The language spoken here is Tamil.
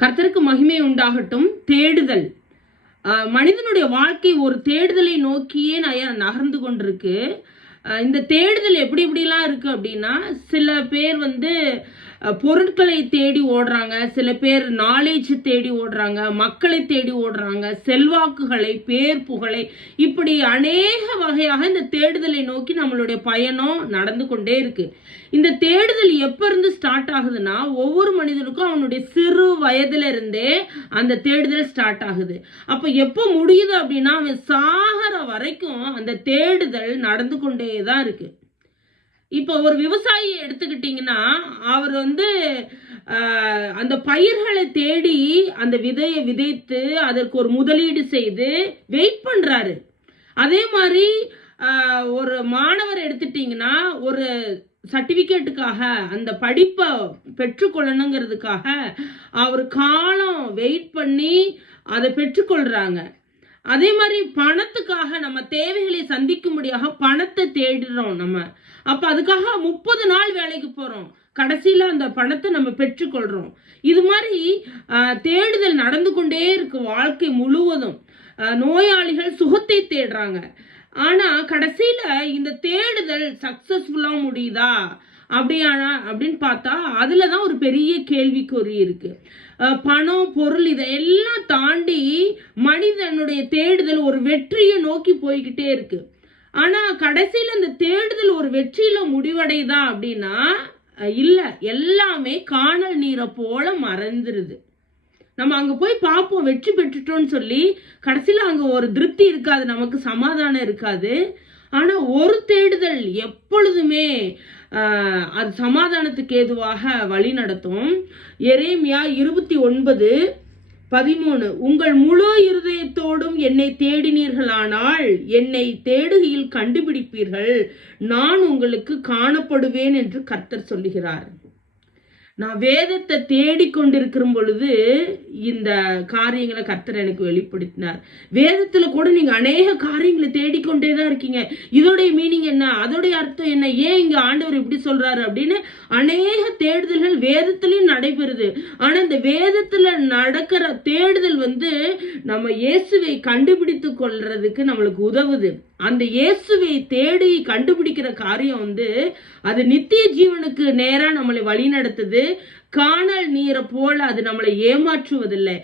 கர்த்தருக்கு மகிமை உண்டாகட்டும். தேடுதல். மனிதனுடைய வாழ்க்கை ஒரு தேடுதலை நோக்கியே நகர்ந்து கொண்டிருக்கு. இந்த தேடுதல் எப்படி எப்படிலாம் இருக்கு அப்படின்னா, சில பேர் பொருட்களை தேடி ஓடுறாங்க, சில பேர் நாலேஜ் தேடி ஓடுறாங்க, மக்களை தேடி ஓடுறாங்க, செல்வாக்குகளை, பேர் புகழை, இப்படி அநேக வகையாக இந்த தேடுதலை நோக்கி நம்மளுடைய பயணம் நடந்து கொண்டே இருக்கு. இந்த தேடுதல் எப்ப இருந்து ஸ்டார்ட் ஆகுதுன்னா, ஒவ்வொரு மனிதனுக்கும் அவனுடைய சிறு வயதுல இருந்தே அந்த தேடுதல் ஸ்டார்ட் ஆகுது. அப்ப எப்ப முடியுது அப்படின்னா, அவன் சாகர வரைக்கும் அந்த தேடுதல் நடந்து கொண்டேதான் இருக்கு. இப்போ ஒரு விவசாயி எடுத்துக்கிட்டீங்கன்னா, அவர் அந்த பயிர்களை தேடி அந்த விதையை விதைத்து அதற்கு ஒரு முதலீடு செய்து வெயிட் பண்றாரு. அதே மாதிரி ஒரு மாணவர் எடுத்துட்டீங்கன்னா, ஒரு சர்டிபிகேட்டுக்காக அந்த படிப்பை பெற்றுக்கொள்ளணுங்கிறதுக்காக அவர் காலம் வெயிட் பண்ணி அதை பெற்றுக்கொள்றாங்க. அதே மாதிரி பணத்துக்காக நம்ம தேவைகளை சந்திக்கும்படியாக பணத்தை தேடுறோம் நம்ம. அப்ப அதுக்காக 30 நாள் வேலைக்கு போறோம். கடைசியில அந்த பணத்தை நம்ம பெற்றுக்கொள்றோம். இது மாதிரி தேடுதல் நடந்து கொண்டே இருக்கு வாழ்க்கை முழுவதும். நோயாளிகள் சுகத்தை தேடுறாங்க. ஆனா கடைசியில இந்த தேடுதல் சக்சஸ்ஃபுல்லா முடியுதா அப்படின்னு பார்த்தா அதுலதான் ஒரு பெரிய கேள்விக்குறி இருக்கு. பணம், பொருள் இதையெல்லாம் தாண்டி மனிதனுடைய தேடுதல் ஒரு வெற்றியை நோக்கி போய்கிட்டே இருக்கு. ஆனா கடைசியில இந்த தேடுதல் ஒரு வெற்றியில முடிவடையுதா அப்படின்னா இல்ல, எல்லாமே காணல் நீரை போல மறைந்துருது. நம்ம அங்க போய் பார்ப்போம் வெற்றி பெற்றுட்டோம்னு சொல்லி, கடைசியில அங்க ஒரு திருப்தி இருக்காது, நமக்கு சமாதானம் இருக்காது. ஆனா ஒரு தேடுதல் எப்பொழுதுமே அது சமாதானத்துக்கு ஏதுவாக வழி நடத்தும். எரேமியா 29:13, உங்கள் முழு இருதயத்தோடும் என்னை தேடினீர்களானால் என்னை தேடுகையில் கண்டுபிடிப்பீர்கள், நான் உங்களுக்கு காணப்படுவேன் என்று கர்த்தர் சொல்லுகிறார். நான் வேதத்தை தேடிக்கொண்டிருக்கிற பொழுது இந்த காரியங்களை கர்த்தர் எனக்கு வெளிப்படுத்தினார். வேதத்துல கூட நீங்க அநேக காரியங்களை தேடிக்கொண்டேதான் இருக்கீங்க. இதோடைய மீனிங் என்ன, அதோடைய அர்த்தம் என்ன, ஏன் இங்க ஆண்டவர் இப்படி சொல்றாரு அப்படின்னு அநேக தேடுதல்கள் வேதத்திலையும் நடைபெறுது. ஆனா இந்த வேதத்துல நடக்கிற தேடுதல் நம்ம இயேசுவை கண்டுபிடித்து கொள்றதுக்கு நம்மளுக்கு உதவுது. அந்த இயேசுவை தேடி கண்டுபிடிக்கிற காரியம் அது நித்திய ஜீவனுக்கு நேரா நம்மளை வழி நடத்துது. காணல் நீரை போல அது நம்மளை ஏமாற்றுவதில்லை.